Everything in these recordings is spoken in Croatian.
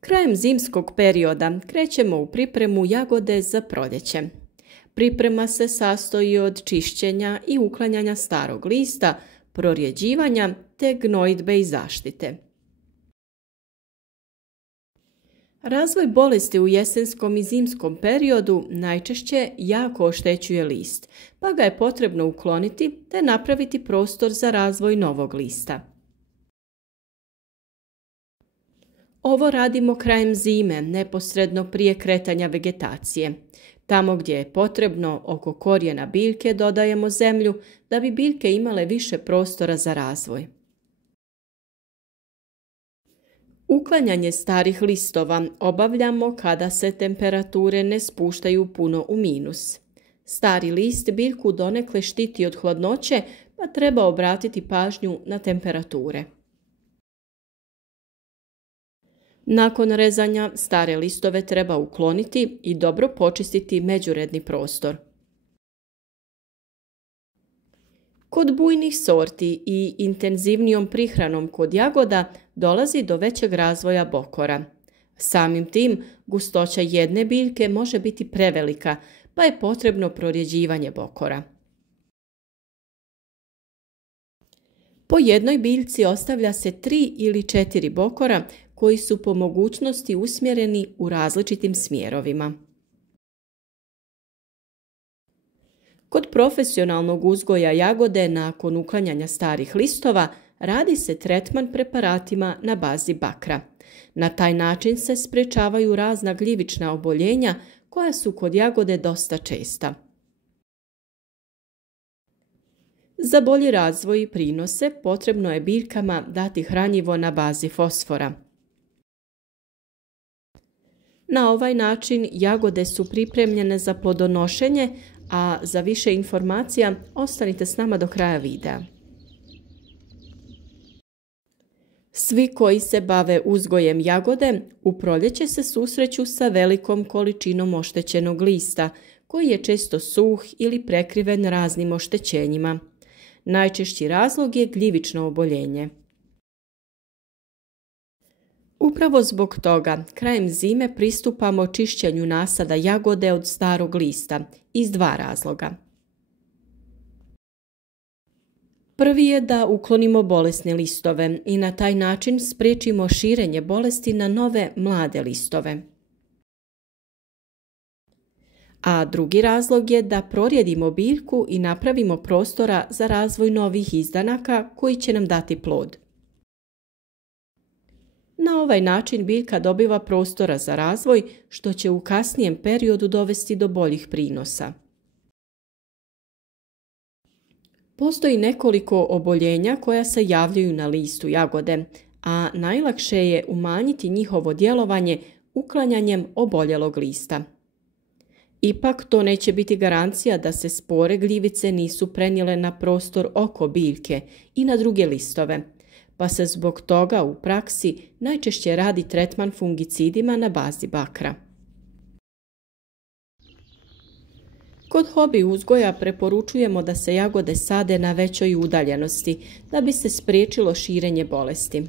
Krajem zimskog perioda krećemo u pripremu jagode za proljeće. Priprema se sastoji od čišćenja i uklanjanja starog lista, prorjeđivanja te gnojidbe i zaštite. Razvoj bolesti u jesenskom i zimskom periodu najčešće jako oštećuje list, pa ga je potrebno ukloniti te napraviti prostor za razvoj novog lista. Ovo radimo krajem zime, neposredno prije kretanja vegetacije. Tamo gdje je potrebno, oko korijena biljke dodajemo zemlju da bi biljke imale više prostora za razvoj. Uklanjanje starih listova obavljamo kada se temperature ne spuštaju puno u minus. Stari list biljku donekle štiti od hladnoće, pa treba obratiti pažnju na temperature. Nakon rezanja stare listove treba ukloniti i dobro počistiti međuredni prostor. Kod bujnih sorti i intenzivnijom prihranom kod jagoda dolazi do većeg razvoja bokora. Samim tim, gustoća jedne biljke može biti prevelika, pa je potrebno prorjeđivanje bokora. Po jednoj biljci ostavlja se 3 ili 4 bokora koji su po mogućnosti usmjereni u različitim smjerovima. Kod profesionalnog uzgoja jagode nakon uklanjanja starih listova radi se tretman preparatima na bazi bakra. Na taj način se sprečavaju razna gljivična oboljenja koja su kod jagode dosta česta. Za bolji razvoj i prinose potrebno je biljkama dati hranjivo na bazi fosfora. Na ovaj način jagode su pripremljene za plodonošenje, a za više informacija ostanite s nama do kraja videa. Svi koji se bave uzgojem jagode u proljeće se susreću sa velikom količinom oštećenog lista, koji je često suh ili prekriven raznim oštećenjima. Najčešći razlog je gljivično oboljenje. Upravo zbog toga, krajem zime pristupamo čišćenju nasada jagode od starog lista iz 2 razloga. Prvi je da uklonimo bolesne listove i na taj način spriječimo širenje bolesti na nove mlade listove. A drugi razlog je da prorjedimo biljku i napravimo prostora za razvoj novih izdanaka koji će nam dati plod. Na ovaj način biljka dobiva prostora za razvoj, što će u kasnijem periodu dovesti do boljih prinosa. Postoji nekoliko oboljenja koja se javljaju na listu jagode, a najlakše je umanjiti njihovo djelovanje uklanjanjem oboljelog lista. Ipak to neće biti garancija da se spore gljivice nisu prenijele na prostor oko biljke i na druge listove, pa se zbog toga u praksi najčešće radi tretman fungicidima na bazi bakra. Kod hobi uzgoja preporučujemo da se jagode sade na većoj udaljenosti da bi se spriječilo širenje bolesti.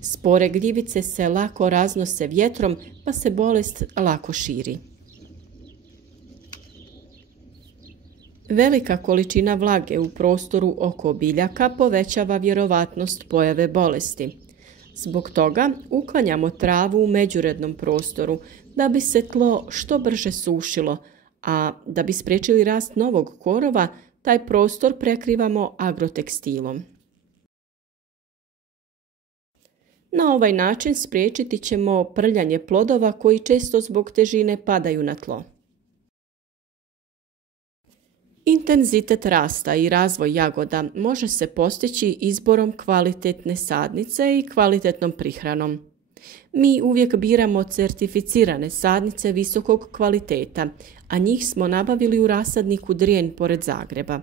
Spore gljivice se lako raznose vjetrom, pa se bolest lako širi. Velika količina vlage u prostoru oko biljaka povećava vjerovatnost pojave bolesti. Zbog toga uklanjamo travu u međurednom prostoru da bi se tlo što brže sušilo, a da bi spriječili rast novog korova, taj prostor prekrivamo agrotekstilom. Na ovaj način spriječiti ćemo prljanje plodova koji često zbog težine padaju na tlo. Intenzitet rasta i razvoj jagoda može se postići izborom kvalitetne sadnice i kvalitetnom prihranom. Mi uvijek biramo certificirane sadnice visokog kvaliteta, a njih smo nabavili u rasadniku Drijen pored Zagreba.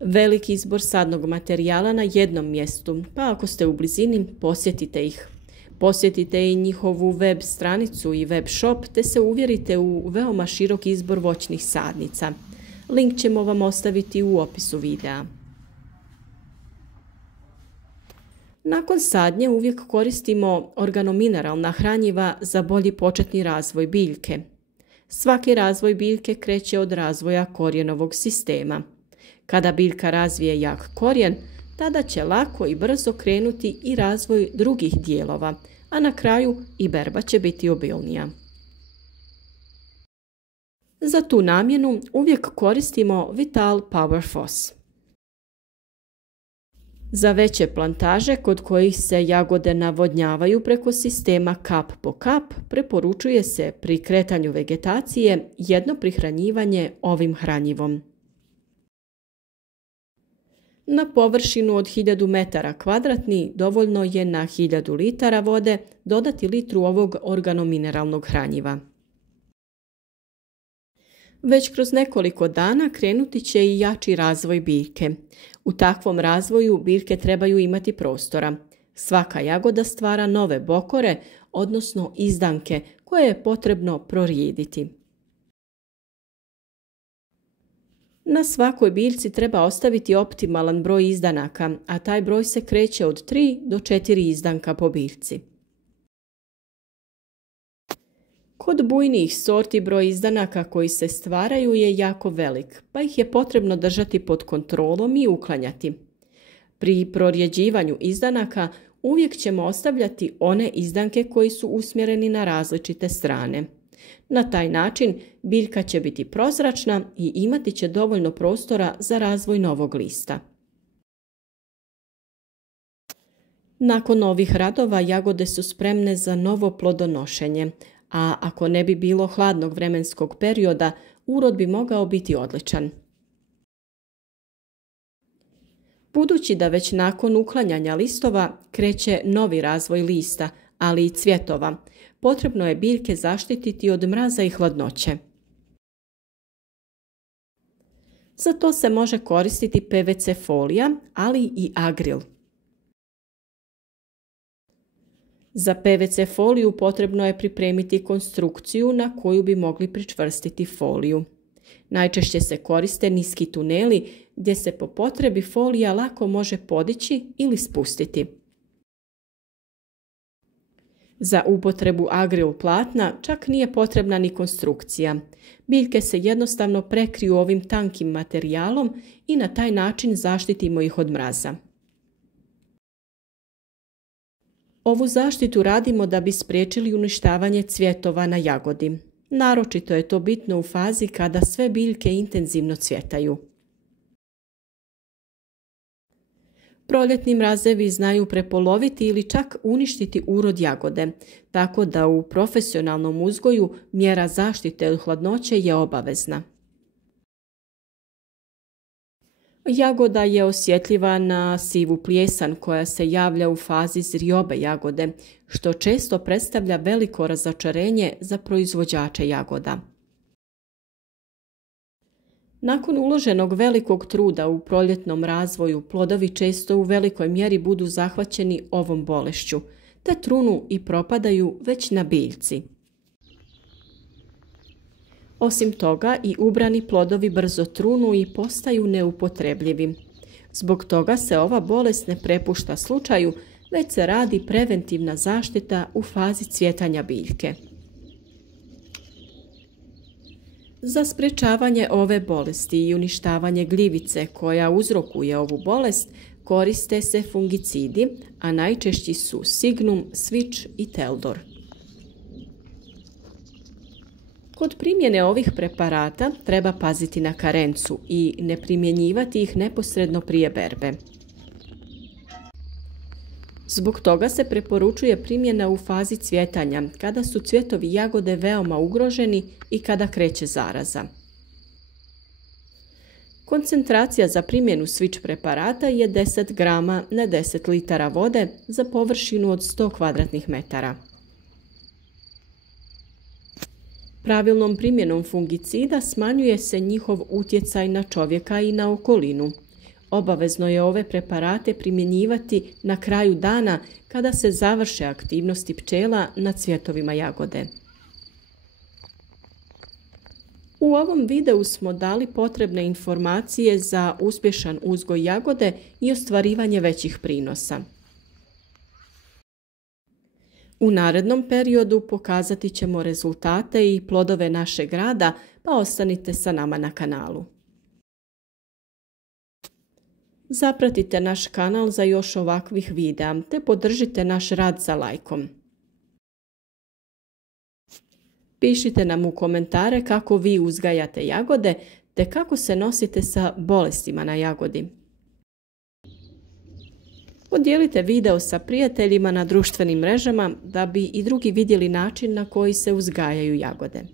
Veliki izbor sadnog materijala na jednom mjestu, pa ako ste u blizini, posjetite ih. Posjetite i njihovu web stranicu i web shop te se uvjerite u veoma širok izbor voćnih sadnica. Link ćemo vam ostaviti u opisu videa. Nakon sadnje uvijek koristimo organomineralna hranjiva za bolji početni razvoj biljke. Svaki razvoj biljke kreće od razvoja korijenovog sistema. Kada biljka razvije jak korijen, tada će lako i brzo krenuti i razvoj drugih dijelova, a na kraju i berba će biti obilnija. Za tu namjenu uvijek koristimo Vital Power Foss. Za veće plantaže kod kojih se jagode navodnjavaju preko sistema kap po kap, preporučuje se pri kretanju vegetacije jedno prihranjivanje ovim hranjivom. Na površinu od 1000 metara kvadratni dovoljno je na 1000 litara vode dodati litru ovog organomineralnog hranjiva. Već kroz nekoliko dana krenuti će i jači razvoj biljke. U takvom razvoju biljke trebaju imati prostora. Svaka jagoda stvara nove bokore, odnosno izdanke, koje je potrebno prorijediti. Na svakoj biljci treba ostaviti optimalan broj izdanaka, a taj broj se kreće od 3 do 4 izdanka po biljci. Kod bujnih sorti broj izdanaka koji se stvaraju je jako velik, pa ih je potrebno držati pod kontrolom i uklanjati. Pri prorjeđivanju izdanaka uvijek ćemo ostavljati one izdanke koji su usmjereni na različite strane. Na taj način biljka će biti prozračna i imati će dovoljno prostora za razvoj novog lista. Nakon ovih radova jagode su spremne za novo plodonošenje, a ako ne bi bilo hladnog vremenskog perioda, urod bi mogao biti odličan. Budući da već nakon uklanjanja listova kreće novi razvoj lista, ali i cvjetova, potrebno je biljke zaštititi od mraza i hladnoće. Za to se može koristiti PVC folija, ali i agril. Za PVC foliju potrebno je pripremiti konstrukciju na koju bi mogli pričvrstiti foliju. Najčešće se koriste niski tuneli gdje se po potrebi folija lako može podići ili spustiti. Za upotrebu agril platna čak nije potrebna ni konstrukcija. Biljke se jednostavno prekriju ovim tankim materijalom i na taj način zaštitimo ih od mraza. Ovu zaštitu radimo da bi spriječili uništavanje cvjetova na jagodi. Naročito je to bitno u fazi kada sve biljke intenzivno cvjetaju. Proljetni mrazevi znaju prepoloviti ili čak uništiti urod jagode, tako da u profesionalnom uzgoju mjera zaštite od hladnoće je obavezna. Jagoda je osjetljiva na sivu plijesan koja se javlja u fazi zriobe jagode, što često predstavlja veliko razočarenje za proizvođače jagoda. Nakon uloženog velikog truda u proljetnom razvoju, plodovi često u velikoj mjeri budu zahvaćeni ovom bolešću, te trunu i propadaju već na biljci. Osim toga, i ubrani plodovi brzo trunu i postaju neupotrebljivi. Zbog toga se ova bolest ne prepušta slučaju, već se radi preventivna zaštita u fazi cvjetanja biljke. Za sprječavanje ove bolesti i uništavanje gljivice koja uzrokuje ovu bolest koriste se fungicidi, a najčešći su Signum, Switch i Teldor. Kod primjene ovih preparata treba paziti na karencu i ne primjenjivati ih neposredno prije berbe. Zbog toga se preporučuje primjena u fazi cvjetanja, kada su cvjetovi jagode veoma ugroženi i kada kreće zaraza. Koncentracija za primjenu Switch preparata je 10 grama na 10 litara vode za površinu od 100 kvadratnih metara. Pravilnom primjenom fungicida smanjuje se njihov utjecaj na čovjeka i na okolinu. Obavezno je ove preparate primjenjivati na kraju dana kada se završe aktivnosti pčela na cvjetovima jagode. U ovom videu smo dali potrebne informacije za uspješan uzgoj jagode i ostvarivanje većih prinosa. U narednom periodu pokazati ćemo rezultate i plodove našeg rada, pa ostanite sa nama na kanalu. Zapratite naš kanal za još ovakvih videa, te podržite naš rad sa lajkom. Pišite nam u komentare kako vi uzgajate jagode, te kako se nosite sa bolestima na jagodi. Podijelite video sa prijateljima na društvenim mrežama da bi i drugi vidjeli način na koji se uzgajaju jagode.